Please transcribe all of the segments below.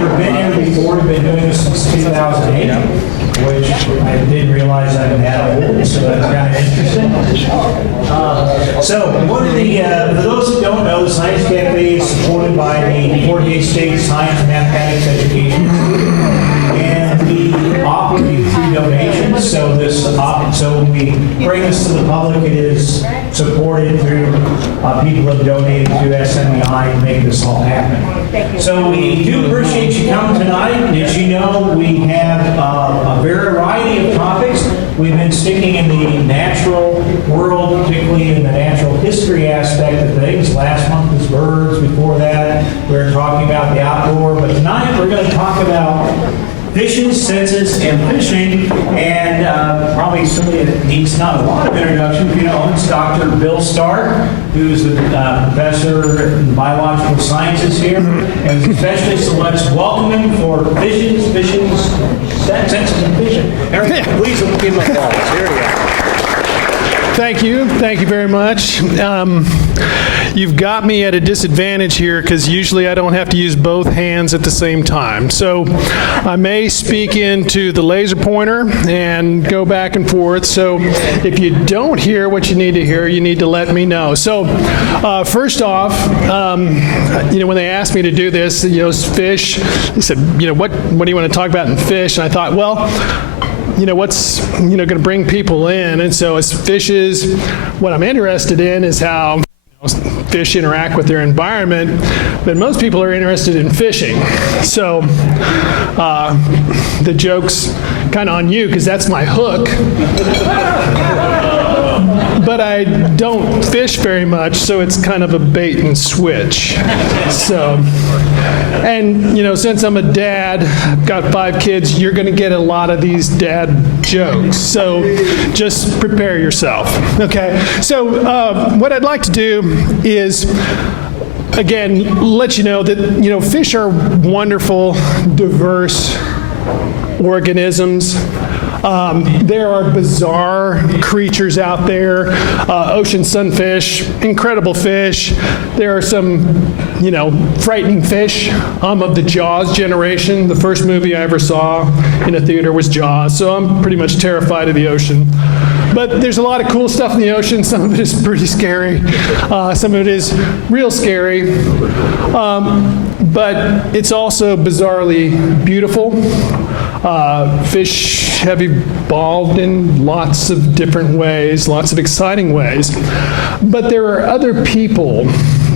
never been here before. We've been doing this since 2008, which I didn't realize I had old, so that's kind of interesting. So what are for those who don't know, the Science Cafe is supported by the 48 State Science and Mathematics Education Institute, and we offer you free donations. So when we bring this to the public, it is supported through people who have donated to SMEI to make this all happen. So we do appreciate you coming tonight. As you know, we have a variety of topics. We've been sticking in the natural world, particularly in the natural history aspect of things. Last month was birds. Before that, we were talking about the outdoor. But tonight, we're going to talk about fishing, census, and fishing, and probably somebody that needs not a lot of introduction, if you know him, it's Dr. Bill Stark, who's a professor in biological sciences here, and especially so let's welcome him for census, and fishing. Everyone, please give him applause. Here we go. Thank you very much. You've got me at a disadvantage here because usually I don't have to use both hands at the same time. So I may speak into the laser pointer and go back and forth. So if you don't hear what you need to hear, you need to let me know. So first off, when they asked me to do this, fish, they said, what do you want to talk about in fish? And I thought, well, what's going to bring people in, and so as fishes, what I'm interested in is how fish interact with their environment, but most people are interested in fishing. So the joke's kind of on you because that's my hook. But I don't fish very much, so it's kind of a bait and switch. So, and since I'm a dad, I've got 5 kids, you're going to get a lot of these dad jokes. So just prepare yourself. Okay. So what I'd like to do is, again, let you know that fish are wonderful, diverse organisms. There are bizarre creatures out there, ocean sunfish, incredible fish. There are some, frightening fish of the Jaws generation. The first movie I ever saw in a theater was Jaws, so I'm pretty much terrified of the ocean. But there's a lot of cool stuff in the ocean. Some of it is pretty scary. Some of it is real scary. But it's also bizarrely beautiful. Fish have evolved in lots of different ways, lots of exciting ways. But there are other people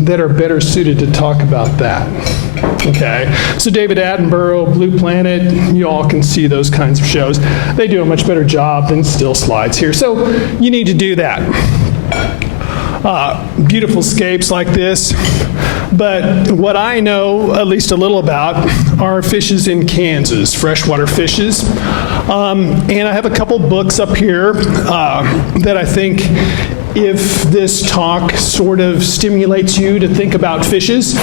that are better suited to talk about that. Okay, so David Attenborough, Blue Planet, you all can see those kinds of shows. They do a much better job than still slides here. So you need to do that. Beautiful scapes like this. But what I know at least a little about are fishes in Kansas, freshwater fishes. And I have a couple books up here that I think, if this talk sort of stimulates you to think about fishes,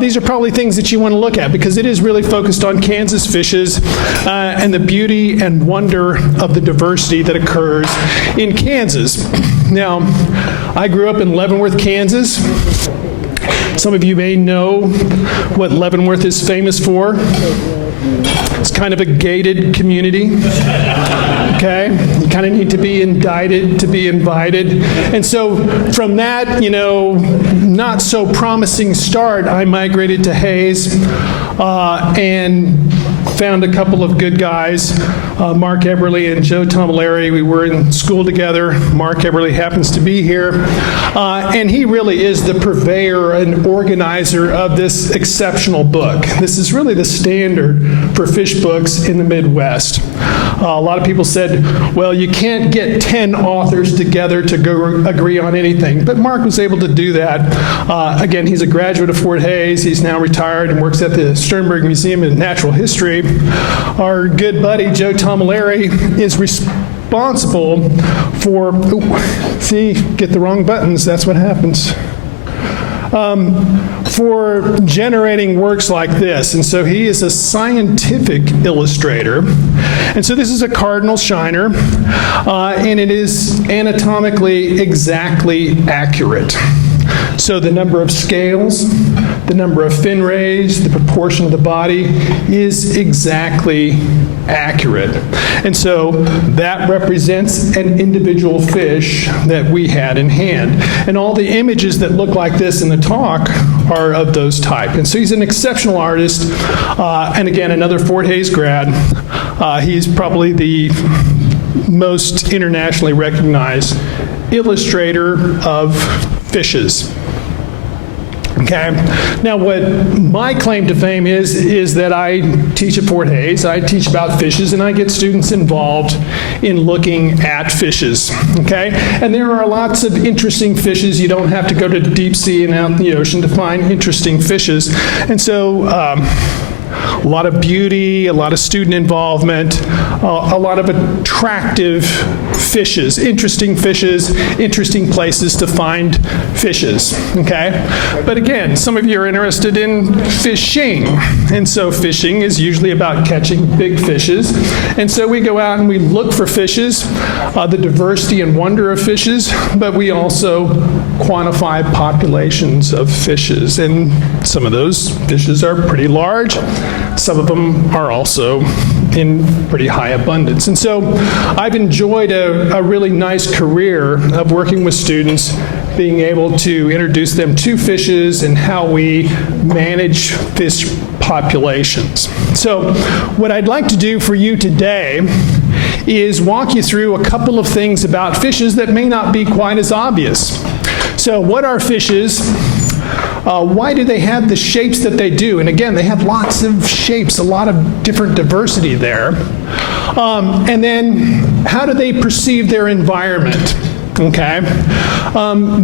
these are probably things that you want to look at because it is really focused on Kansas fishes and the beauty and wonder of the diversity that occurs in Kansas. Now, I grew up in Leavenworth, Kansas. Some of you may know what Leavenworth is famous for. It's kind of a gated community. Okay? You kind of need to be indicted to be invited. And so from that, not so promising start, I migrated to Hayes and found a couple of good guys, Mark Eberly and Joe Tomoleri. We were in school together. Mark Eberly happens to be here. And he really is the purveyor and organizer of this exceptional book. This is really the standard for fish books in the Midwest. A lot of people said, well, you can't get 10 authors together to agree on anything. But Mark was able to do that. Again, he's a graduate of Fort Hays. He's now retired and works at the Sternberg Museum of Natural History. Our good buddy, Joe Tomoleri, is responsible for, get the wrong buttons, that's what happens. For generating works like this. And so he is a scientific illustrator. And so this is a cardinal shiner, and it is anatomically exactly accurate. So the number of scales, the number of fin rays, the proportion of the body is exactly accurate. And so that represents an individual fish that we had in hand. And all the images that look like this in the talk are of those type. And so he's an exceptional artist, and again, another Fort Hays grad. He's probably the most internationally recognized illustrator of fishes. Okay. Now, what my claim to fame is that I teach at Fort Hays. I teach about fishes, and I get students involved in looking at fishes. Okay. And there are lots of interesting fishes. You don't have to go to the deep sea and out in the ocean to find interesting fishes. And so, a lot of beauty, a lot of student involvement, a lot of attractive fishes, interesting places to find fishes, okay? But again, some of you are interested in fishing, and so fishing is usually about catching big fishes, and so we go out and we look for fishes, the diversity and wonder of fishes, but we also quantify populations of fishes, and some of those fishes are pretty large. Some of them are also in pretty high abundance. And so I've enjoyed a really nice career of working with students, being able to introduce them to fishes and how we manage fish populations. So what I'd like to do for you today is walk you through a couple of things about fishes that may not be quite as obvious. So what are fishes? Why do they have the shapes that they do? And again, they have lots of shapes, a lot of different diversity there. And then how do they perceive their environment? Okay.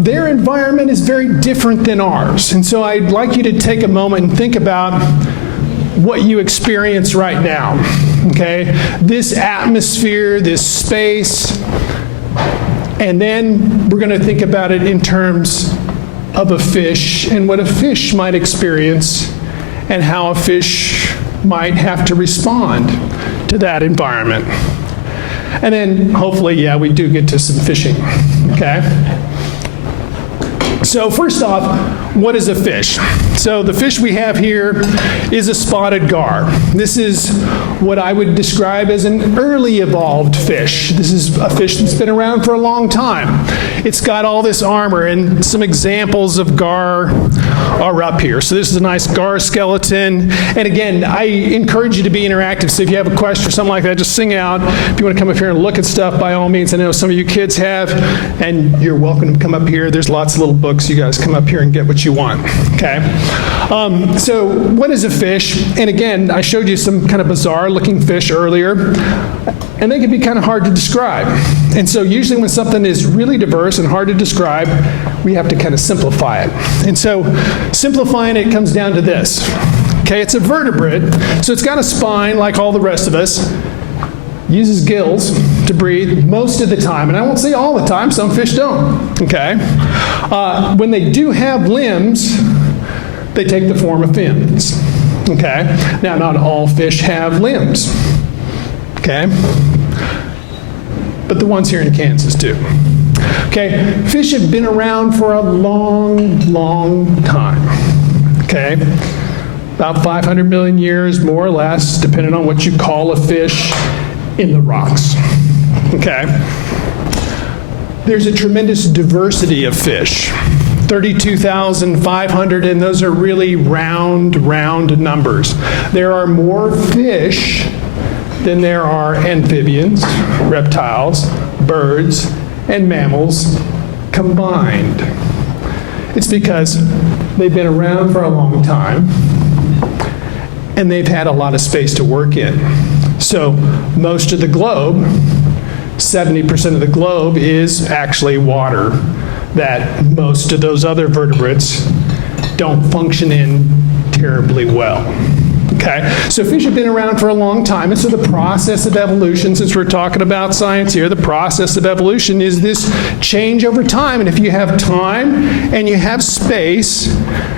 Their environment is very different than ours. And so I'd like you to take a moment and think about what you experience right now. Okay. This atmosphere, this space. And then we're going to think about it in terms of a fish and what a fish might experience and how a fish might have to respond to that environment. And then hopefully, yeah, we do get to some fishing, okay? So first off, what is a fish? So the fish we have here is a spotted gar. This is what I would describe as an early evolved fish. This is a fish that's been around for a long time. It's got all this armor, and some examples of gar are up here. So this is a nice gar skeleton. And again, I encourage you to be interactive. So if you have a question or something like that, just sing out. If you want to come up here and look at stuff, by all means. I know some of you kids have, and you're welcome to come up here. There's lots of little books. You guys come up here and get what you want, okay? So what is a fish? And again, I showed you some kind of bizarre looking fish earlier, and they can be kind of hard to describe. And so usually when something is really diverse and hard to describe, we have to kind of simplify it. And so simplifying it comes down to this. Okay, it's a vertebrate, so it's got a spine like all the rest of us, uses gills to breathe most of the time. And I won't say all the time, some fish don't, okay? When they do have limbs, they take the form of fins, okay? Now, not all fish have limbs, okay? But the ones here in Kansas do. Okay, fish have been around for a long, long time, okay? About 500 million years, more or less, depending on what you call a fish in the rocks, okay? There's a tremendous diversity of fish, 32,500, and those are really round numbers. There are more fish than there are amphibians, reptiles, birds, and mammals combined. It's because they've been around for a long time, and they've had a lot of space to work in. So most of the globe, 70% of the globe, is actually water that most of those other vertebrates don't function in terribly well. Okay, so fish have been around for a long time, and so the process of evolution, since we're talking about science here, the process of evolution is this change over time. And if you have time and you have space,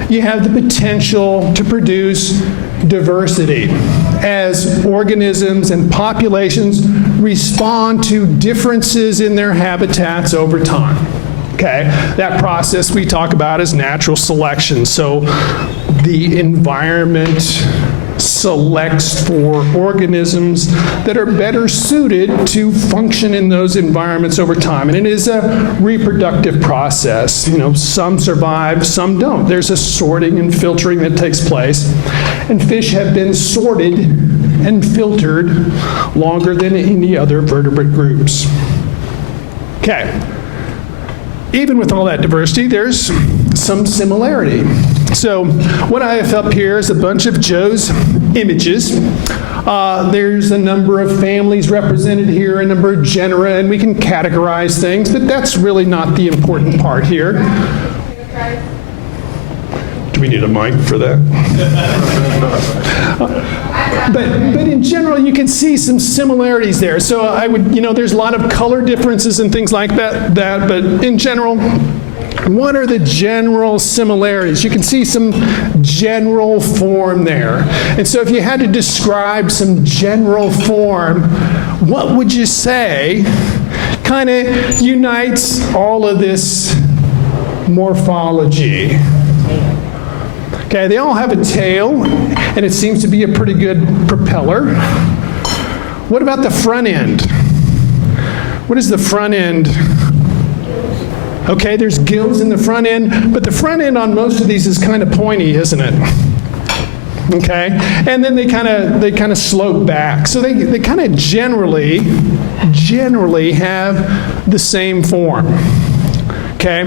you have the potential to produce diversity as organisms and populations respond to differences in their habitats over time. Okay, that process we talk about is natural selection. So the environment selects for organisms that are better suited to function in those environments over time. And it is a reproductive process. Some survive, some don't. There's a sorting and filtering that takes place. And fish have been sorted and filtered longer than any other vertebrate groups. Okay. Even with all that diversity, there's some similarity. So what I have up here is a bunch of Joe's images. There's a number of families represented here, a number of genera, and we can categorize things, but that's really not the important part here. Do we need a mic for that? But in general, you can see some similarities there. So I would, there's a lot of color differences and things like that, but in general, what are the general similarities? You can see some general form there. And so if you had to describe some general form, what would you say kind of unites all of this morphology? Okay, they all have a tail, and it seems to be a pretty good propeller. What about the front end? What is the front end? Okay, there's gills in the front end, but the front end on most of these is kind of pointy, isn't it? Okay, and then they kind of slope back. So they kind of generally have the same form. Okay,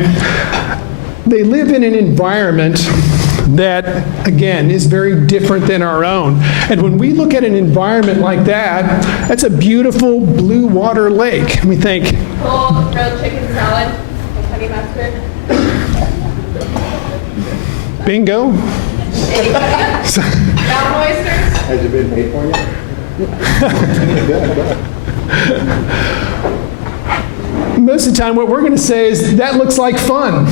they live in an environment that, again, is very different than our own. And when we look at an environment like that, that's a beautiful blue water lake. And we think, cold grilled chicken salad with honey mustard. bingo. Brown oysters. Has it been paid for yet? Most of the time, what we're going to say is, that looks like fun.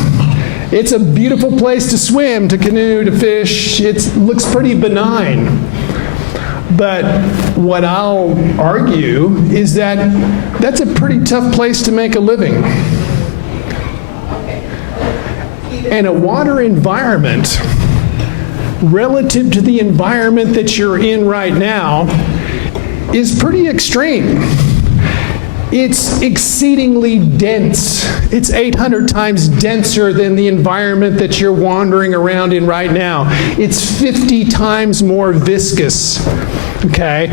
It's a beautiful place to swim, to canoe, to fish. It looks pretty benign. But what I'll argue is that that's a pretty tough place to make a living. And a water environment, relative to the environment that you're in right now, is pretty extreme. It's exceedingly dense. It's 800 times denser than the environment that you're wandering around in right now. It's 50 times more viscous. Okay?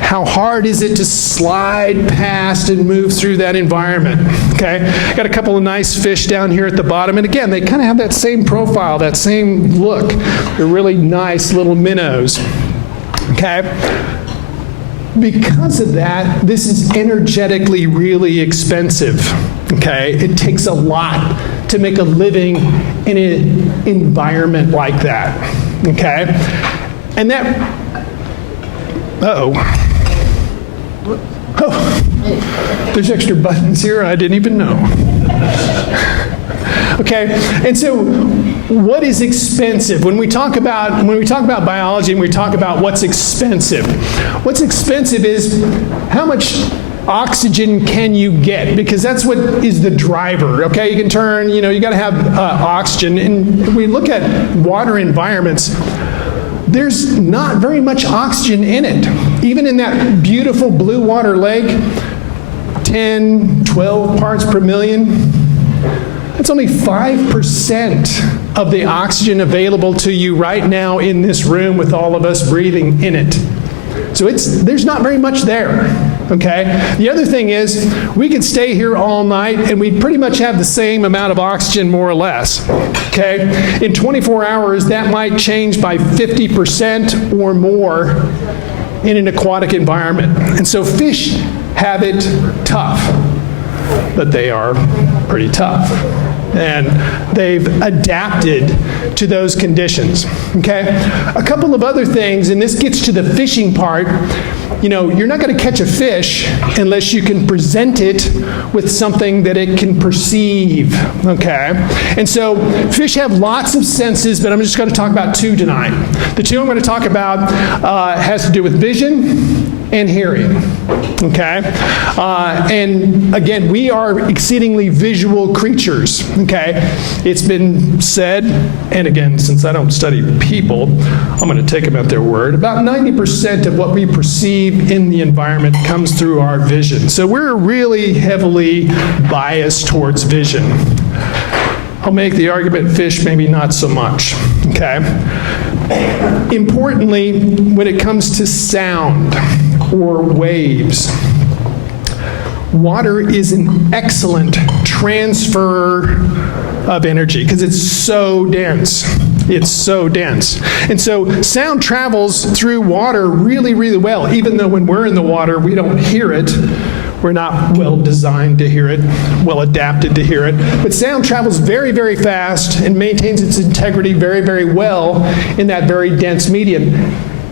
How hard is it to slide past and move through that environment? Okay? Got a couple of nice fish down here at the bottom. And again, they kind of have that same profile, that same look. They're really nice little minnows. Okay? Because of that, this is energetically really expensive, okay? It takes a lot to make a living in an environment like that, okay? And that, there's extra buttons here I didn't even know. Okay, and so what is expensive? When we talk about biology and we talk about what's expensive is how much oxygen can you get? Because that's what is the driver, okay? You can turn, you got to have oxygen. And if we look at water environments, there's not very much oxygen in it. Even in that beautiful blue water lake, 10, 12 parts per million, that's only 5% of the oxygen available to you right now in this room with all of us breathing in it. So there's not very much there, okay? The other thing is, we could stay here all night and we'd pretty much have the same amount of oxygen, more or less, okay? In 24 hours, that might change by 50% or more in an aquatic environment. And so fish have it tough, but they are pretty tough. And they've adapted to those conditions, okay? A couple of other things, and this gets to the fishing part. You're not going to catch a fish unless you can present it with something that it can perceive, okay? And so fish have lots of senses, but I'm just going to talk about two tonight. The two I'm going to talk about has to do with vision and hearing, okay? And again, we are exceedingly visual creatures, okay? It's been said, and again, since I don't study people, I'm going to take them at their word, about 90% of what we perceive in the environment comes through our vision. So we're really heavily biased towards vision. I'll make the argument fish maybe not so much, okay? Importantly, when it comes to sound or waves, water is an excellent transfer of energy because it's so dense. It's so dense. And so sound travels through water really, really well, even though when we're in the water, we don't hear it. We're not well designed to hear it, well adapted to hear it. But sound travels very, very fast and maintains its integrity very, very well in that very dense medium.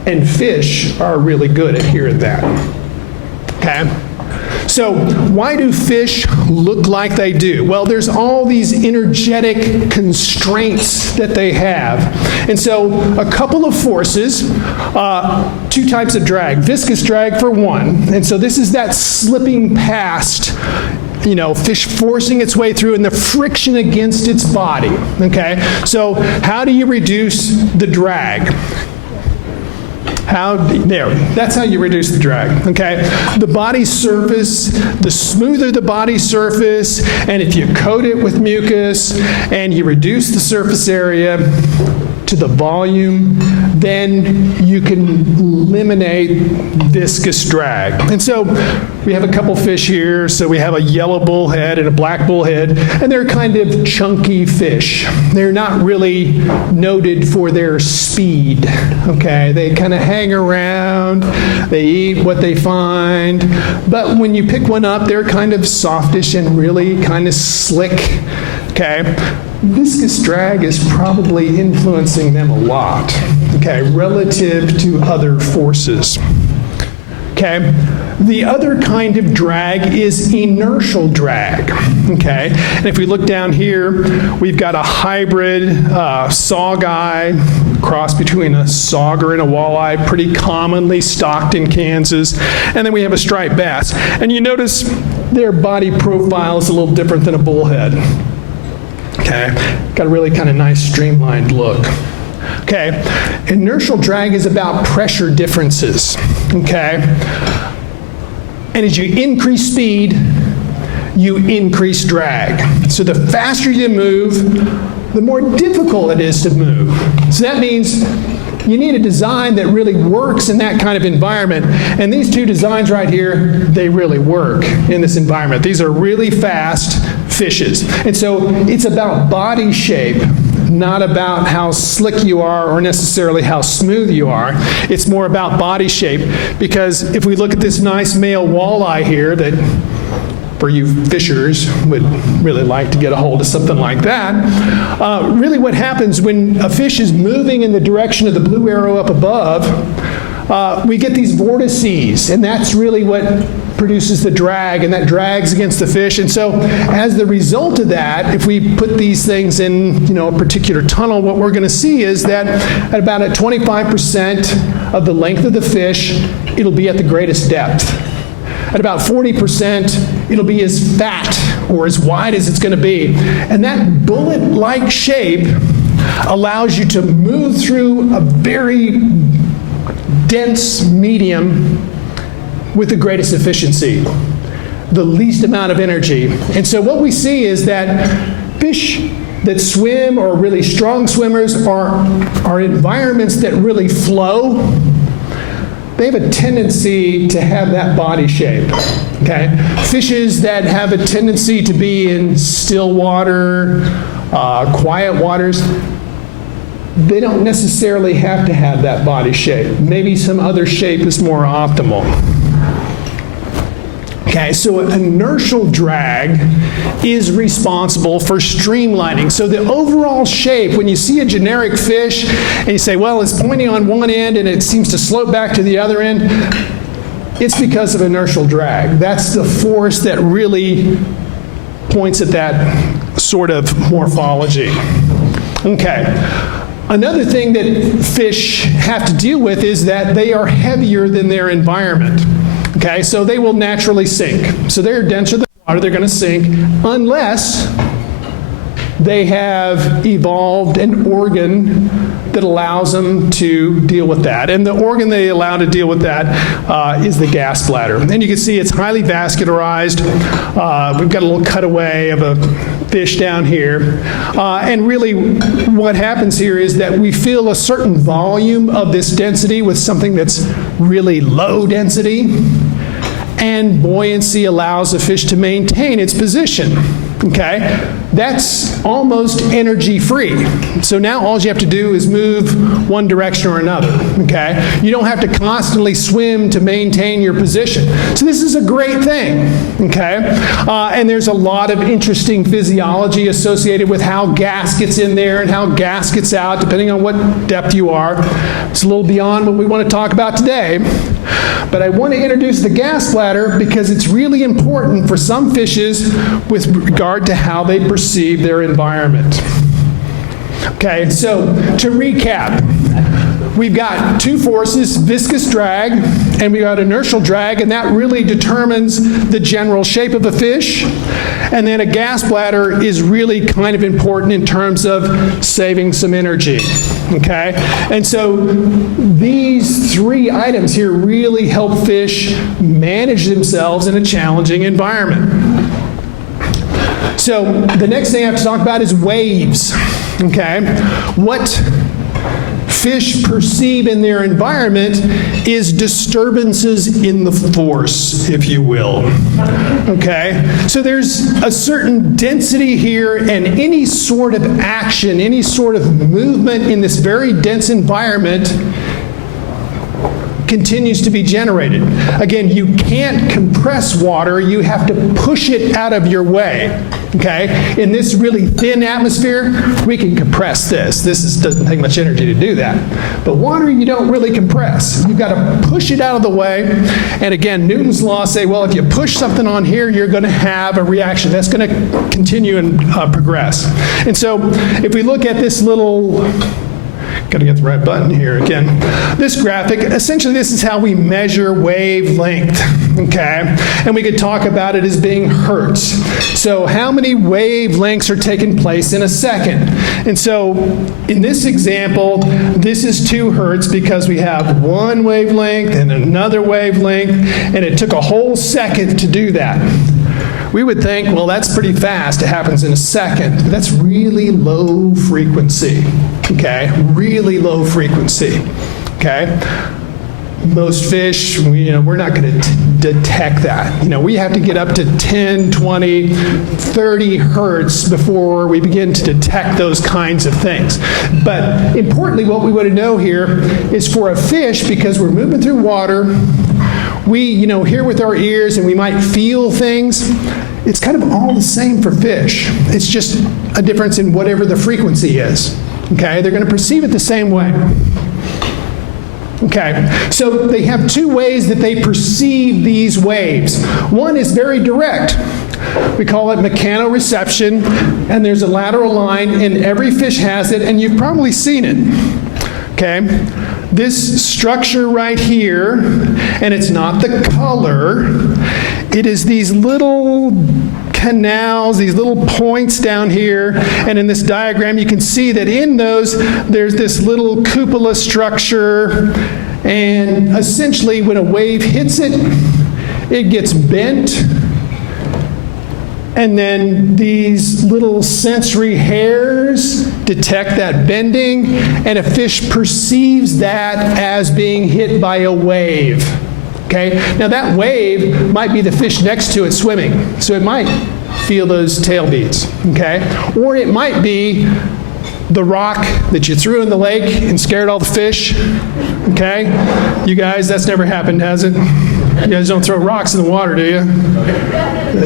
And fish are really good at hearing that. Okay? So why do fish look like they do? Well, there's all these energetic constraints that they have. And so a couple of forces, two types of drag. Viscous drag for one. And so this is that slipping past, fish forcing its way through and the friction against its body. Okay? So how do you reduce the drag? That's how you reduce the drag, okay? The body surface, the smoother the body surface, and if you coat it with mucus and you reduce the surface area to the volume, then you can eliminate viscous drag. And so we have a couple fish here. So we have a yellow bullhead and a black bullhead, and they're kind of chunky fish. They're not really noted for their speed, okay? They kind of hang around, they eat what they find, but when you pick one up, they're kind of softish and really kind of slick, okay? Viscous drag is probably influencing them a lot, okay, relative to other forces. Okay? The other kind of drag is inertial drag. Okay? And if we look down here, we've got a hybrid saugeye, cross between a sauger and a walleye, pretty commonly stocked in Kansas. And then we have a striped bass. And you notice their body profile is a little different than a bullhead. Okay? Got a really kind of nice streamlined look. Okay, inertial drag is about pressure differences, okay? And as you increase speed, you increase drag. So the faster you move, the more difficult it is to move. So that means you need a design that really works in that kind of environment. And these two designs right here, they really work in this environment. These are really fast fishes. And so it's about body shape, not about how slick you are or necessarily how smooth you are. It's more about body shape, because if we look at this nice male walleye here that for you fishers would really like to get a hold of something like that, really what happens when a fish is moving in the direction of the blue arrow up above, we get these vortices, and that's really what produces the drag, and that drags against the fish. And so as the result of that, if we put these things in a particular tunnel, what we're going to see is that at about 25% of the length of the fish, it'll be at the greatest depth. At about 40%, it'll be as fat or as wide as it's going to be. And that bullet-like shape allows you to move through a very dense medium with the greatest efficiency, the least amount of energy. And so what we see is that fish that swim or really strong swimmers are environments that really flow. They have a tendency to have that body shape, okay? Fishes that have a tendency to be in still water, quiet waters, they don't necessarily have to have that body shape. Maybe some other shape is more optimal. Okay, so inertial drag is responsible for streamlining. So the overall shape, when you see a generic fish and you say, well, it's pointing on one end and it seems to slope back to the other end, it's because of inertial drag. That's the force that really points at that sort of morphology. Okay. Another thing that fish have to deal with is that they are heavier than their environment. Okay, so they will naturally sink. So they're denser than water, they're going to sink unless they have evolved an organ that allows them to deal with that. And the organ they allow to deal with that is the gas bladder. And you can see it's highly vascularized. We've got a little cutaway of a fish down here. And really what happens here is that we fill a certain volume of this density with something that's really low density. And buoyancy allows the fish to maintain its position. Okay? That's almost energy-free. So now all you have to do is move one direction or another. Okay? You don't have to constantly swim to maintain your position. So this is a great thing. Okay? And there's a lot of interesting physiology associated with how gas gets in there and how gas gets out, depending on what depth you are. It's a little beyond what we want to talk about today. But I want to introduce the gas bladder because it's really important for some fishes with regard to how they perceive their environment. Okay, so to recap, we've got two forces, viscous drag, and we've got inertial drag, and that really determines the general shape of a fish. And then a gas bladder is really kind of important in terms of saving some energy. Okay? And so these three items here really help fish manage themselves in a challenging environment. So the next thing I have to talk about is waves. Okay? What fish perceive in their environment is disturbances in the force, if you will. Okay? So there's a certain density here, and any sort of action, any sort of movement in this very dense environment continues to be generated. Again, you can't compress water, you have to push it out of your way. Okay? In this really thin atmosphere, we can compress this. This doesn't take much energy to do that. But water, you don't really compress. You've got to push it out of the way. And again, Newton's laws say, well, if you push something on here, you're going to have a reaction. That's going to continue and progress. And so if we look at this little, got to get the right button here again. This graphic, essentially this is how we measure wavelength, okay? And we could talk about it as being hertz. So how many wavelengths are taking place in a second? And so in this example, this is 2 hertz because we have one wavelength and another wavelength, and it took a whole second to do that. We would think, well, that's pretty fast. It happens in a second. But that's really low frequency, okay? Really low frequency, okay? Most fish, we're not going to detect that. We have to get up to 10, 20, 30 hertz before we begin to detect those kinds of things. But importantly, what we want to know here is for a fish, because we're moving through water, we, hear with our ears and we might feel things. It's kind of all the same for fish. It's just a difference in whatever the frequency is. Okay? They're going to perceive it the same way. Okay, so they have 2 ways that they perceive these waves. One is very direct. We call it mechanoreception, and there's a lateral line, and every fish has it, and you've probably seen it. Okay? This structure right here, and it's not the color, it is these little canals, these little points down here, and in this diagram you can see that in those there's this little cupola structure, and essentially when a wave hits it, it gets bent, and then these little sensory hairs detect that bending, and a fish perceives that as being hit by a wave. Okay? Now that wave might be the fish next to it swimming, so it might feel those tail beats. Okay? Or it might be the rock that you threw in the lake and scared all the fish. Okay? You guys, that's never happened, has it? You guys don't throw rocks in the water, do you?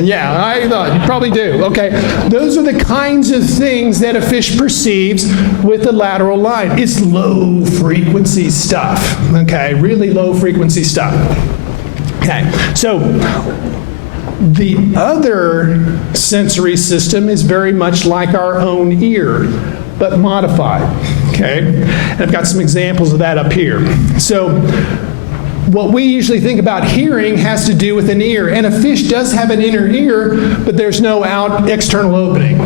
Yeah, I thought you probably do. Okay, those are the kinds of things that a fish perceives with the lateral line. It's low frequency stuff. Okay, really low frequency stuff. Okay, so the other sensory system is very much like our own ear, but modified. Okay, and I've got some examples of that up here. So what we usually think about hearing has to do with an ear, and a fish does have an inner ear, but there's no external opening.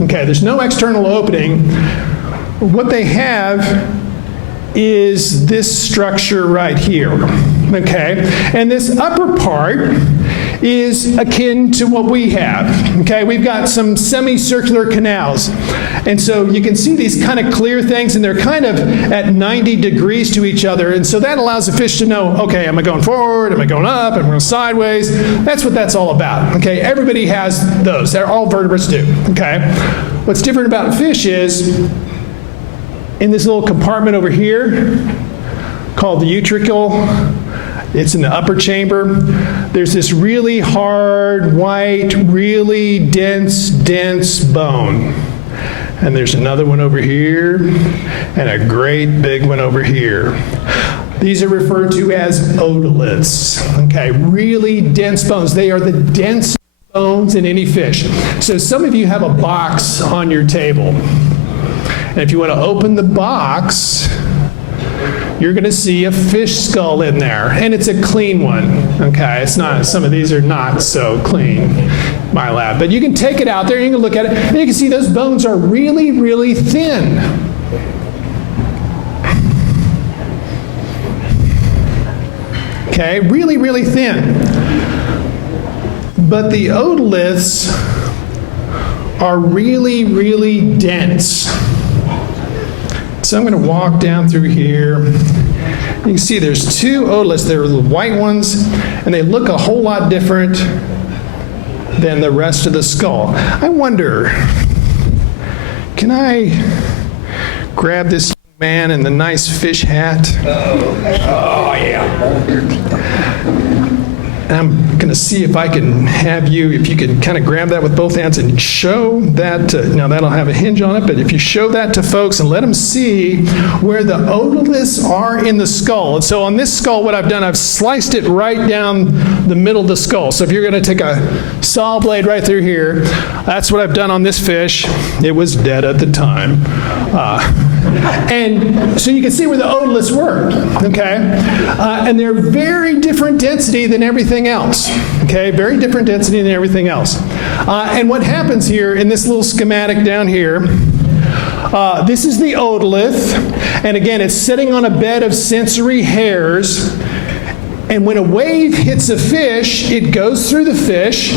Okay, there's no external opening. What they have is this structure right here, okay? And this upper part is akin to what we have, okay? We've got some semicircular canals. And so you can see these kind of clear things, and they're kind of at 90 degrees to each other. And so that allows the fish to know, okay, am I going forward? Am I going up? Am I going sideways? That's what that's all about, okay? Everybody has those. They're all vertebrates do, okay? What's different about fish is in this little compartment over here called the utricle, it's in the upper chamber, there's this really hard, white, really dense bone. And there's another one over here, and a great big one over here. These are referred to as otoliths, okay? Really dense bones. They are the densest bones in any fish. So some of you have a box on your table. And if you want to open the box, you're going to see a fish skull in there. And it's a clean one, okay? It's not, some of these are not so clean, my lab. But you can take it out there, and you can look at it, and you can see those bones are really, really thin. Okay, really, really thin. But the otoliths are really, really dense. So I'm going to walk down through here. You can see there's two otoliths. They're the white ones, and they look a whole lot different than the rest of the skull. I wonder, can I grab this man in the nice fish hat? Oh, yeah. And I'm going to see if I can have you, if you can kind of grab that with both hands and show that, now that'll have a hinge on it, but if you show that to folks and let them see where the otoliths are in the skull. And so on this skull, what I've done, I've sliced it right down the middle of the skull. So if you're going to take a saw blade right through here, that's what I've done on this fish. It was dead at the time. And so you can see where the otoliths were, okay? And they're very different density than everything else, okay? Very different density than everything else. And what happens here in this little schematic down here, this is the otolith, and again, it's sitting on a bed of sensory hairs, and when a wave hits a fish, it goes through the fish,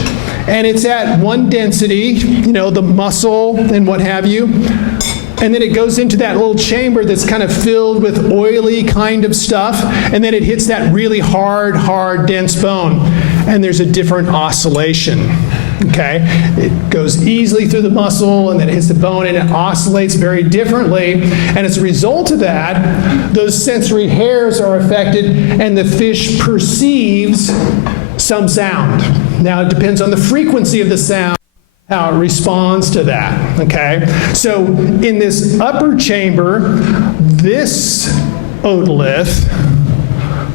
and it's at one density, the muscle and what have you. And then it goes into that little chamber that's kind of filled with oily kind of stuff, and then it hits that really hard, dense bone, and there's a different oscillation, okay? It goes easily through the muscle, and then it hits the bone, and it oscillates very differently, and as a result of that, those sensory hairs are affected, and the fish perceives some sound. Now, it depends on the frequency of the sound, how it responds to that, okay? So in this upper chamber, this otolith,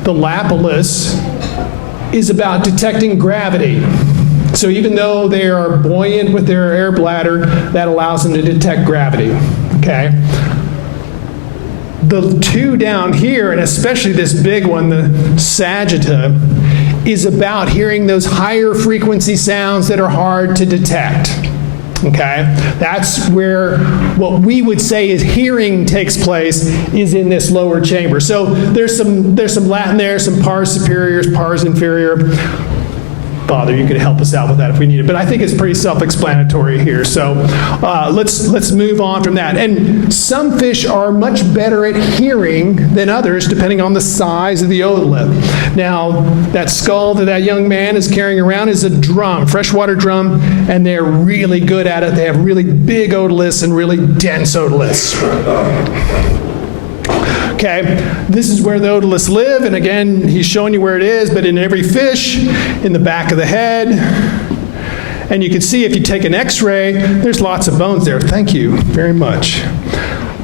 the lapillus, is about detecting gravity. So even though they are buoyant with their air bladder, that allows them to detect gravity, okay? The two down here, and especially this big one, the sagitta, is about hearing those higher frequency sounds that are hard to detect. Okay? That's where what we would say is hearing takes place, is in this lower chamber. So there's some Latin there, some pars superior, pars inferior. Father, you could help us out with that if we need it. But I think it's pretty self-explanatory here. So let's move on from that. And some fish are much better at hearing than others, depending on the size of the otolith. Now, that skull that that young man is carrying around is a drum, freshwater drum, and they're really good at it. They have really big otoliths and really dense otoliths. Okay, this is where the otoliths live, and again, he's showing you where it is, but in every fish, in the back of the head. And you can see if you take an x-ray, there's lots of bones there. Thank you very much.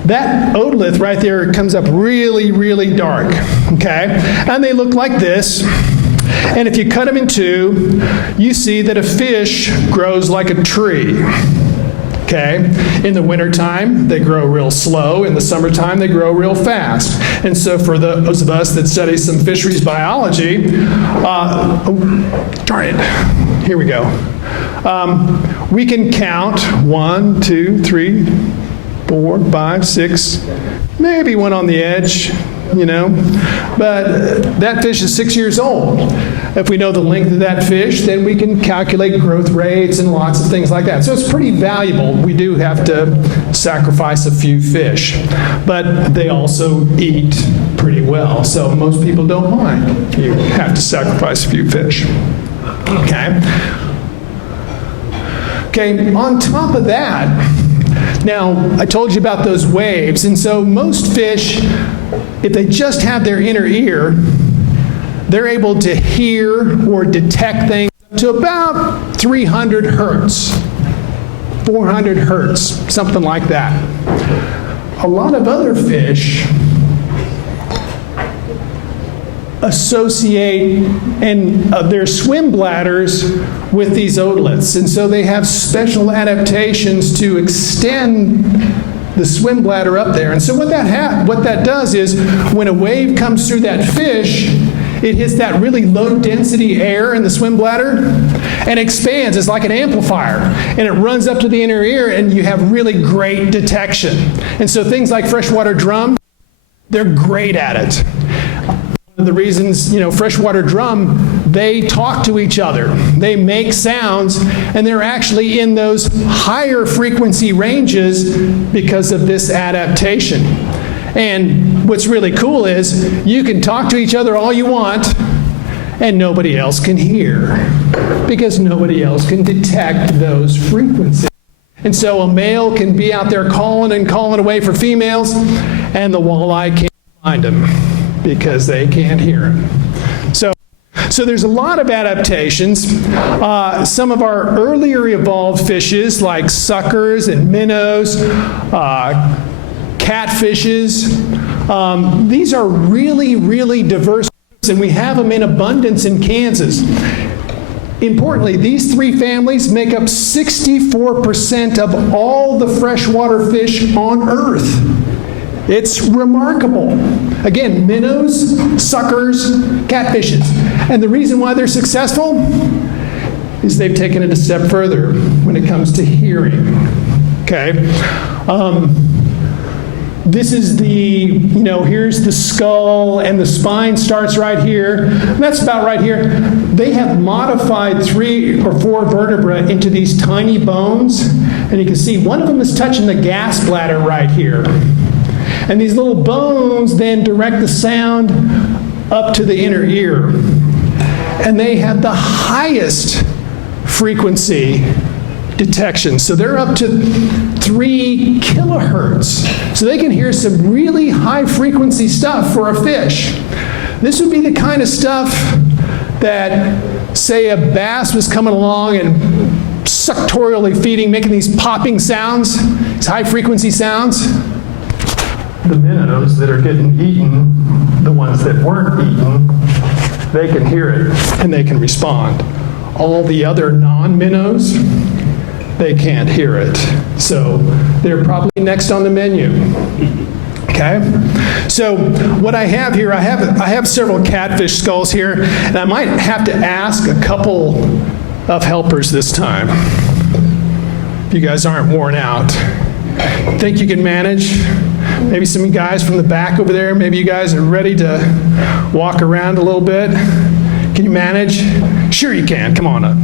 That otolith right there comes up really, really dark, okay? And they look like this. And if you cut them in two, you see that a fish grows like a tree. Okay? In the wintertime, they grow real slow. In the summertime, they grow real fast. And so for those of us that study some fisheries biology, darn it, here we go. we can count 1, 2, 3, 4, 5, 6, maybe one on the edge, But that fish is 6 years old. If we know the length of that fish, then we can calculate growth rates and lots of things like that. So it's pretty valuable. We do have to sacrifice a few fish, but they also eat pretty well. So most people don't mind. You have to sacrifice a few fish. Okay. Okay, on top of that, now I told you about those waves, and so most fish, if they just have their inner ear, they're able to hear or detect things to about 300 hertz, 400 hertz, something like that. A lot of other fish associate and their swim bladders with these otoliths, and so they have special adaptations to extend the swim bladder up there. And so what that does is when a wave comes through that fish, it hits that really low density air in the swim bladder and expands. It's like an amplifier, and it runs up to the inner ear, and you have really great detection. And so things like freshwater drum, they're great at it. One of the reasons, freshwater drum, they talk to each other. They make sounds, and they're actually in those higher frequency ranges because of this adaptation. And what's really cool is you can talk to each other all you want, and nobody else can hear because nobody else can detect those frequencies. And so a male can be out there calling and calling away for females, and the walleye can't find them because they can't hear him. So there's a lot of adaptations. Some of our earlier evolved fishes like suckers and minnows, catfishes, these are really, really diverse groups, and we have them in abundance in Kansas. Importantly, these three families make up 64% of all the freshwater fish on Earth. It's remarkable. Again, minnows, suckers, catfishes. And the reason why they're successful is they've taken it a step further when it comes to hearing. Okay? This is here's the skull, and the spine starts right here. That's about right here. They have modified 3 or 4 vertebrae into these tiny bones, and you can see one of them is touching the gas bladder right here. And these little bones then direct the sound up to the inner ear. And they have the highest frequency detection. So they're up to 3 kilohertz. So they can hear some really high frequency stuff for a fish. This would be the kind of stuff that, say, a bass was coming along and suctorially feeding, making these popping sounds, these high frequency sounds. The minnows that are getting eaten, the ones that weren't eaten, they can hear it and they can respond. All the other non-minnows, they can't hear it. So they're probably next on the menu. Okay? So what I have here, I have several catfish skulls here, and I might have to ask a couple of helpers this time. If you guys aren't worn out. Think you can manage? Maybe some guys from the back over there, maybe you guys are ready to walk around a little bit. Can you manage? Sure you can. Come on up.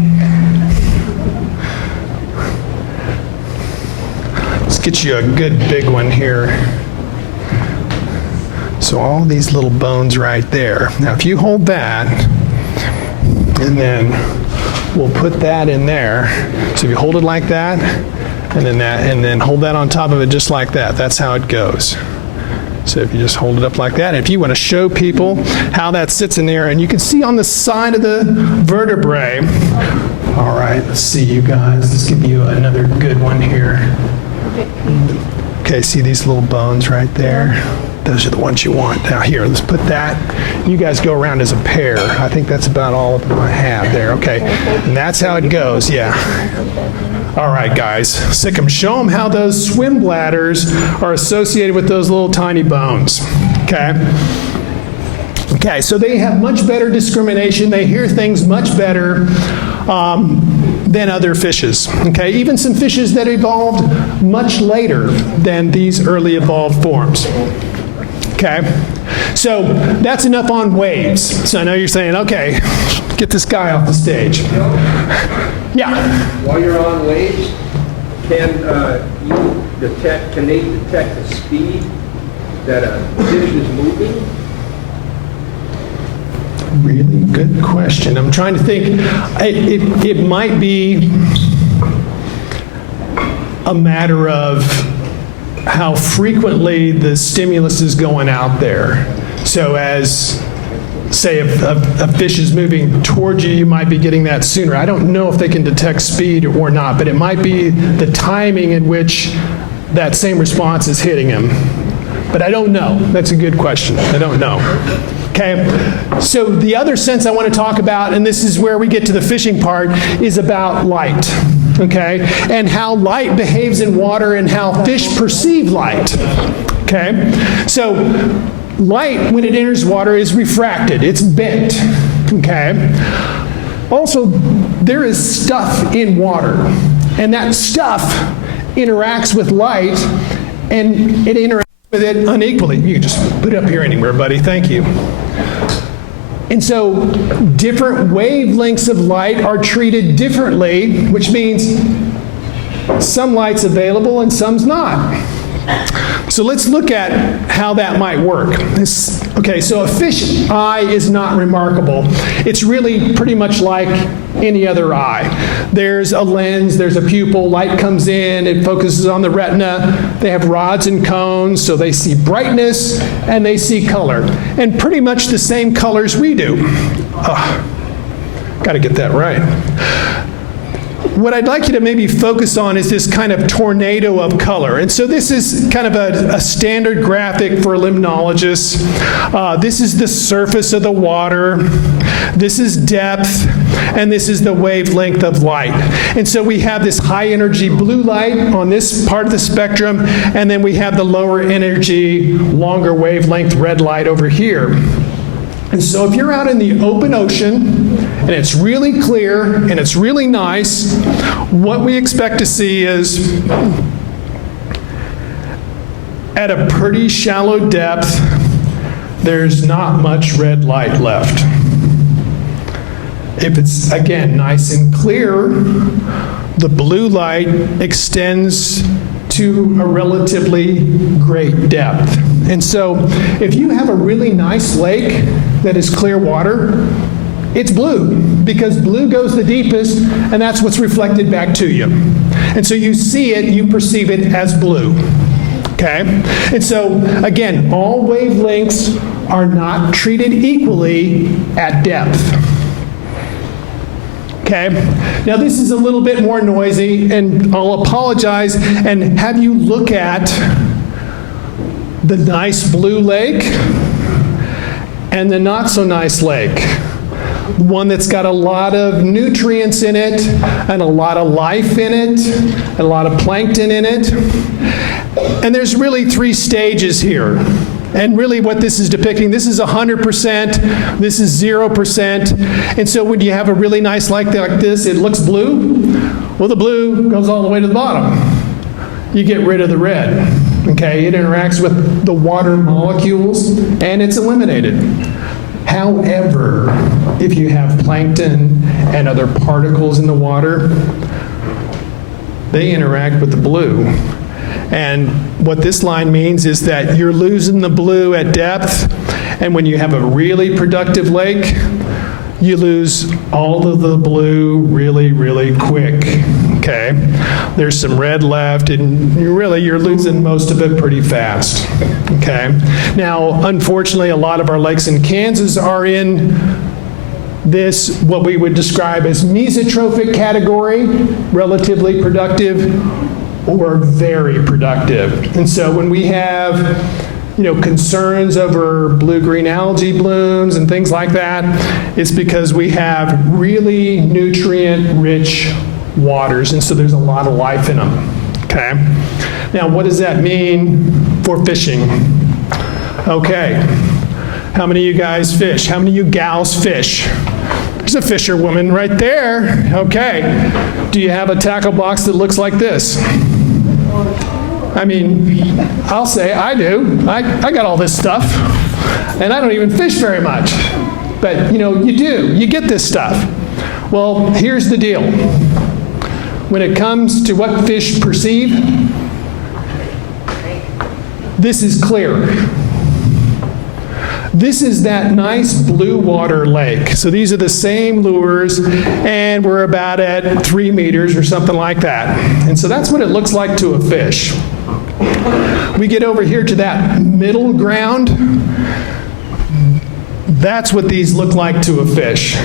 Let's get you a good big one here. So all these little bones right there. Now if you hold that, and then we'll put that in there. So if you hold it like that, and then hold that on top of it just like that. That's how it goes. So if you just hold it up like that, if you want to show people how that sits in there, and you can see on the side of the vertebrae. All right, let's see you guys. Let's give you another good one here. Okay, see these little bones right there? Those are the ones you want. Now here, let's put that. You guys go around as a pair. I think that's about all of them I have there. Okay, and that's how it goes, yeah. All right, guys, sick 'em. Show them how those swim bladders are associated with those little tiny bones, okay? Okay, so they have much better discrimination. They hear things much better. than other fishes, okay? Even some fishes that evolved much later than these early evolved forms, okay? So that's enough on waves. So I know you're saying, okay, get this guy off the stage. Yeah? While you're on waves, can they detect the speed that a fish is moving? Really good question. I'm trying to think. It might be a matter of how frequently the stimulus is going out there. So as, say, if a fish is moving towards you, you might be getting that sooner. I don't know if they can detect speed or not, but it might be the timing in which that same response is hitting him. But I don't know. That's a good question. I don't know. Okay, so the other sense I want to talk about, and this is where we get to the fishing part, is about light, okay? And how light behaves in water and how fish perceive light, okay? So light, when it enters water, is refracted. It's bent, okay? Also, there is stuff in water, and that stuff interacts with light, and it interacts with it unequally. You can just put it up here anywhere, buddy. Thank you. And so different wavelengths of light are treated differently, which means some light's available and some's not. So let's look at how that might work. Okay, so a fish eye is not remarkable. It's really pretty much like any other eye. There's a lens, there's a pupil, light comes in, it focuses on the retina. They have rods and cones, so they see brightness and they see color. And pretty much the same colors we do. Got to get that right. What I'd like you to maybe focus on is this kind of tornado of color. And so this is kind of a standard graphic for limnologists. This is the surface of the water. This is depth. And this is the wavelength of light. And so we have this high energy blue light on this part of the spectrum. And then we have the lower energy, longer wavelength red light over here. And so if you're out in the open ocean, and it's really clear, and it's really nice, what we expect to see is, at a pretty shallow depth, there's not much red light left. If it's, again, nice and clear, the blue light extends to a relatively great depth. And so if you have a really nice lake that is clear water, it's blue, because blue goes the deepest, and that's what's reflected back to you. And so you see it, you perceive it as blue. Okay? And so, again, all wavelengths are not treated equally at depth. Okay? Now this is a little bit more noisy, and I'll apologize and have you look at the nice blue lake and the not so nice lake. One that's got a lot of nutrients in it and a lot of life in it and a lot of plankton in it. And there's really 3 stages here. And really what this is depicting, this is 100%, this is 0%. And so when you have a really nice lake like this, it looks blue. Well, the blue goes all the way to the bottom. You get rid of the red. Okay, it interacts with the water molecules and it's eliminated. However, if you have plankton and other particles in the water, they interact with the blue. And what this line means is that you're losing the blue at depth, and when you have a really productive lake, you lose all of the blue really, really quick. Okay? There's some red left, and you're losing most of it pretty fast. Okay? Now, unfortunately, a lot of our lakes in Kansas are in this, what we would describe as mesotrophic category, relatively productive or very productive. And so when we have concerns over blue-green algae blooms and things like that, it's because we have really nutrient-rich waters, and so there's a lot of life in them, okay? Now, what does that mean for fishing? Okay, how many of you guys fish? How many of you gals fish? There's a fisherwoman right there. Okay. Do you have a tackle box that looks like this? I mean, I'll say I do. I got all this stuff, and I don't even fish very much. But, you do. You get this stuff. Well, here's the deal. When it comes to what fish perceive, this is clear. This is that nice blue water lake. So these are the same lures, and we're about at 3 meters or something like that. And so that's what it looks like to a fish. We get over here to that middle ground. That's what these look like to a fish.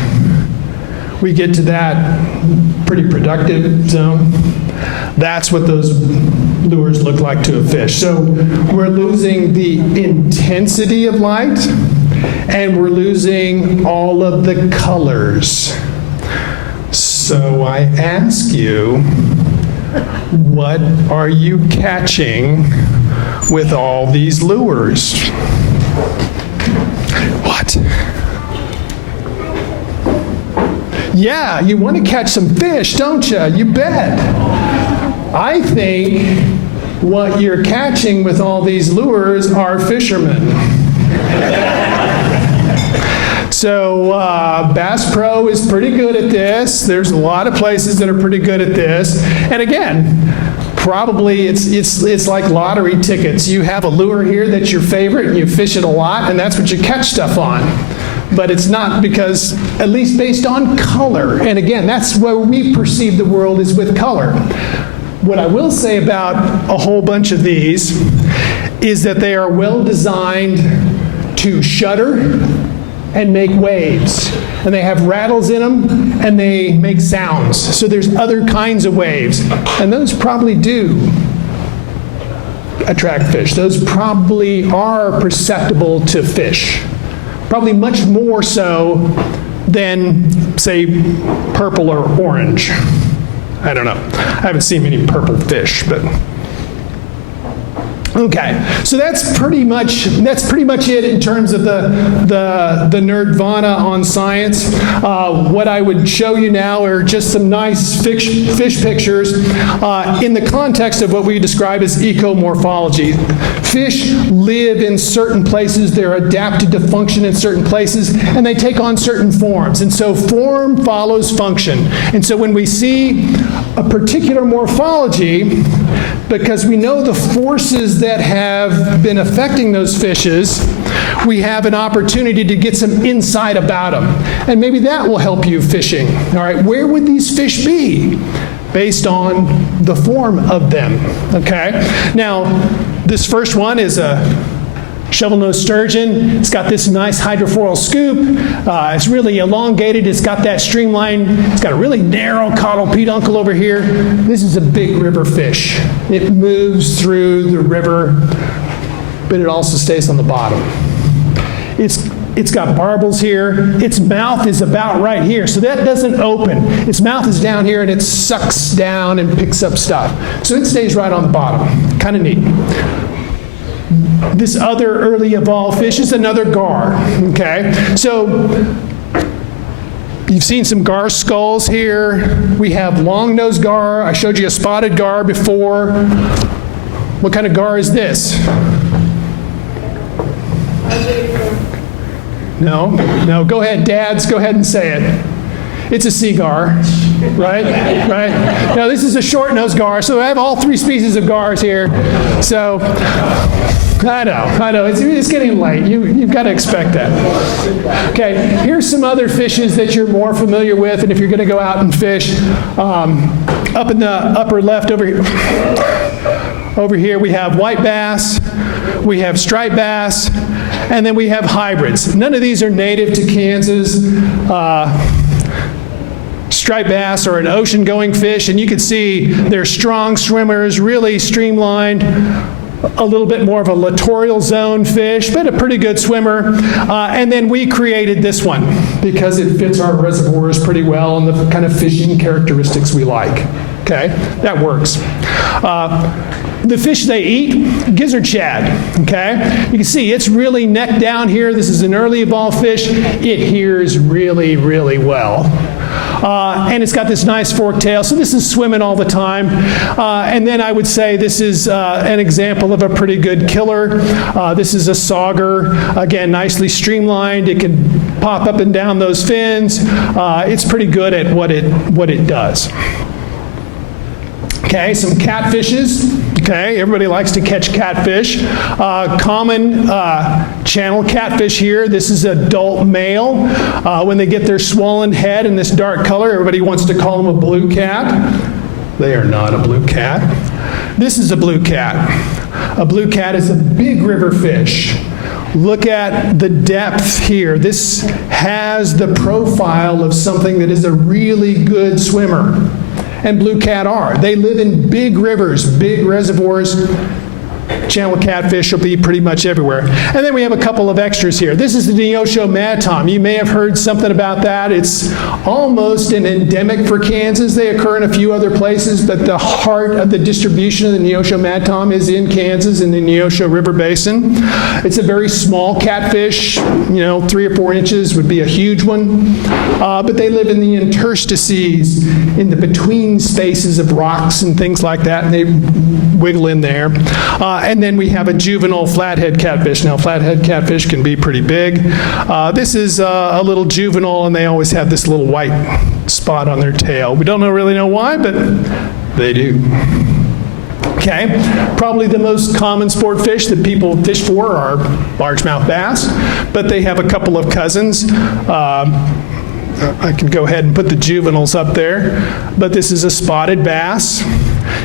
We get to that pretty productive zone. That's what those lures look like to a fish. So we're losing the intensity of light, and we're losing all of the colors. So I ask you, what are you catching with all these lures? What? Yeah, you want to catch some fish, don't you? You bet. I think what you're catching with all these lures are fishermen. So Bass Pro is pretty good at this. There's a lot of places that are pretty good at this. And again, probably it's like lottery tickets. You have a lure here that's your favorite, and you fish it a lot, and that's what you catch stuff on. But it's not because, at least based on color. And again, that's where we perceive the world, is with color. What I will say about a whole bunch of these is that they are well designed to shudder and make waves. And they have rattles in them, and they make sounds. So there's other kinds of waves. And those probably do attract fish. Those probably are perceptible to fish. Probably much more so than, say, purple or orange. I don't know. I haven't seen many purple fish, but okay. So that's pretty much it in terms of the nerdvana on science. What I would show you now are just some nice fish pictures in the context of what we describe as ecomorphology. Fish live in certain places, they're adapted to function in certain places, and they take on certain forms. And so form follows function. And so when we see a particular morphology, because we know the forces that have been affecting those fishes, we have an opportunity to get some insight about them. And maybe that will help you fishing. All right, where would these fish be? Based on the form of them, okay? Now, this first one is a shovel-nosed sturgeon. It's got this nice hydrofoil scoop. It's really elongated. It's got that streamlined, it's got a really narrow caudal peduncle over here. This is a big river fish. It moves through the river, but it also stays on the bottom. It's got barbels here. Its mouth is about right here, so that doesn't open. Its mouth is down here, and it sucks down and picks up stuff. So it stays right on the bottom. Kind of neat. This other early evolved fish is another gar, okay? So you've seen some gar skulls here. We have long-nosed gar. I showed you a spotted gar before. What kind of gar is this? No, go ahead, dads, go ahead and say it. It's a sea gar, right? Right? Now, this is a short-nosed gar, so I have all three species of gars here. So, I know, it's getting late. You've got to expect that. Okay, here's some other fishes that you're more familiar with, and if you're going to go out and fish, up in the upper left over here we have white bass, we have striped bass, and then we have hybrids. None of these are native to Kansas. Striped bass are an ocean-going fish, and you can see they're strong swimmers, really streamlined, a little bit more of a littoral zone fish, but a pretty good swimmer. And then we created this one because it fits our reservoirs pretty well and the kind of fishing characteristics we like. Okay, that works. The fish they eat, gizzard shad, okay? You can see it's really neck down here. This is an early evolved fish. It hears really, really well. And it's got this nice forked tail, so this is swimming all the time. And then I would say this is an example of a pretty good killer. This is a sauger, again, nicely streamlined. It can pop up and down those fins. It's pretty good at what it does. Okay, some catfishes. Okay, everybody likes to catch catfish. Common channel catfish here. This is adult male. When they get their swollen head in this dark color, everybody wants to call them a blue cat. They are not a blue cat. This is a blue cat. A blue cat is a big river fish. Look at the depth here. This has the profile of something that is a really good swimmer. And blue cat are. They live in big rivers, big reservoirs. Channel catfish will be pretty much everywhere. And then we have a couple of extras here. This is the Neosho madtom. You may have heard something about that. It's almost an endemic for Kansas. They occur in a few other places, but the heart of the distribution of the Neosho madtom is in Kansas, in the Neosho River Basin. It's a very small catfish, 3 or 4 inches would be a huge one. But they live in the interstices, in the between spaces of rocks and things like that, and they wiggle in there. And then we have a juvenile flathead catfish. Now, flathead catfish can be pretty big. This is a little juvenile, and they always have this little white spot on their tail. We don't really know why, but they do. Okay, probably the most common sport fish that people fish for are largemouth bass, but they have a couple of cousins. I can go ahead and put the juveniles up there, but this is a spotted bass.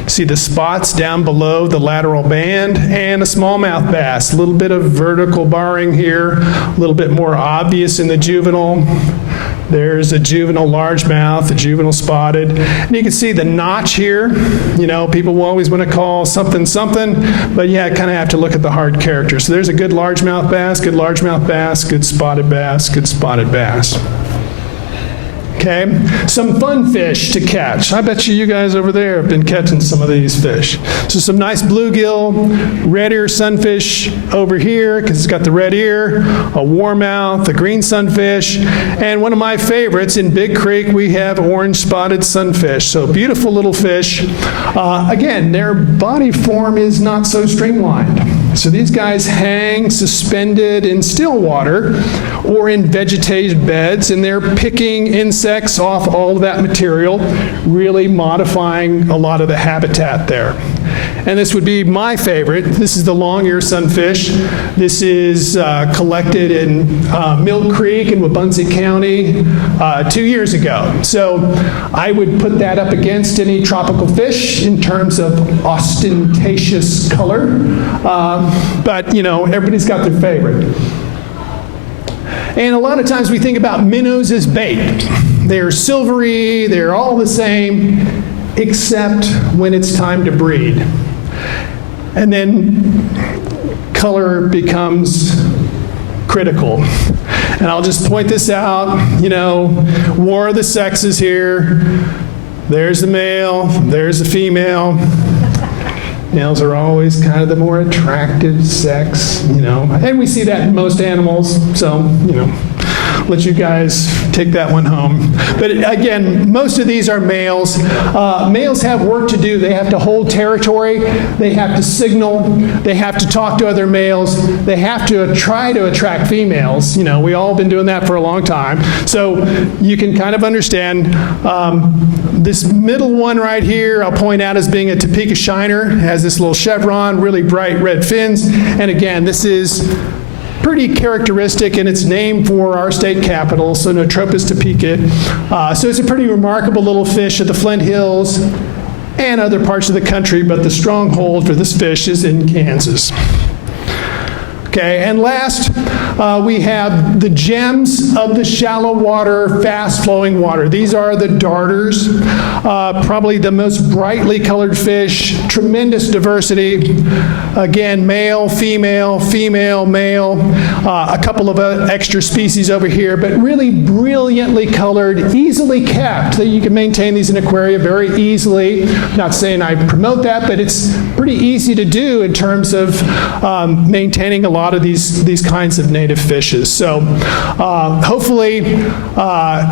See the spots down below the lateral band, and a smallmouth bass. A little bit of vertical barring here, a little bit more obvious in the juvenile. There's a juvenile largemouth, a juvenile spotted. And you can see the notch here. People will always want to call something something, but yeah, kind of have to look at the hard characters. So there's a good largemouth bass, good largemouth bass, good spotted bass, good spotted bass. Okay, some fun fish to catch. I bet you guys over there have been catching some of these fish. So some nice bluegill, red ear sunfish over here because it's got the red ear, a warmouth, a green sunfish, and one of my favorites in Big Creek we have orange spotted sunfish. So beautiful little fish. Again, their body form is not so streamlined. So these guys hang suspended in still water or in vegetated beds, and they're picking insects off all of that material, really modifying a lot of the habitat there. And this would be my favorite. This is the long-ear sunfish. This is collected in Mill Creek in Wabunsee County 2 years ago. So I would put that up against any tropical fish in terms of ostentatious color. But, everybody's got their favorite. And a lot of times we think about minnows as bait. They're silvery, they're all the same, except when it's time to breed. And then color becomes critical. And I'll just point this out, war of the sexes here. There's the male, there's the female. Males are always kind of the more attractive sex, and we see that in most animals, so, let you guys take that one home. But again, most of these are males. Males have work to do. They have to hold territory. They have to signal. They have to talk to other males. They have to try to attract females. We all been doing that for a long time. So you can kind of understand this middle one right here, I'll point out as being a Topeka shiner. It has this little chevron, really bright red fins. And again, this is pretty characteristic, and it's named for our state capital, Sonotropis Topeka. So it's a pretty remarkable little fish at the Flint Hills and other parts of the country, but the stronghold for this fish is in Kansas. Okay, and last, we have the gems of the shallow water, fast-flowing water. These are the darters, probably the most brightly colored fish, tremendous diversity. Again, male, female, female, male, a couple of extra species over here, but really brilliantly colored, easily kept. That you can maintain these in aquaria very easily. Not saying I promote that, but it's pretty easy to do in terms of maintaining a lot of these kinds of native fishes. So hopefully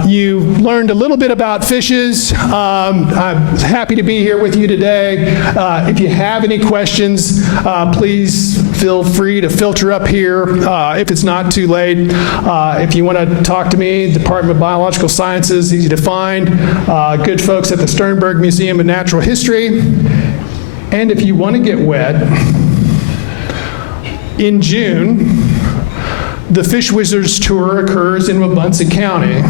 you learned a little bit about fishes. I'm happy to be here with you today. If you have any questions, please feel free to filter up here if it's not too late. If you want to talk to me, Department of Biological Sciences, easy to find. Good folks at the Sternberg Museum of Natural History. And if you want to get wet, in June, the Fish Wizards Tour occurs in Wabunsee County.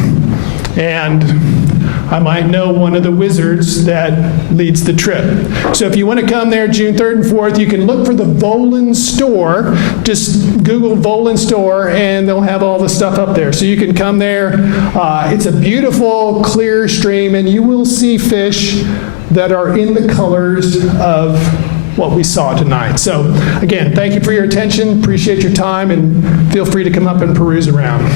And I might know one of the wizards that leads the trip. So if you want to come there June 3rd and 4th, you can look for the Volin store. Just Google Volin store, and they'll have all the stuff up there. So you can come there. It's a beautiful, clear stream, and you will see fish that are in the colors of what we saw tonight. So again, thank you for your attention. Appreciate your time, and feel free to come up and peruse around.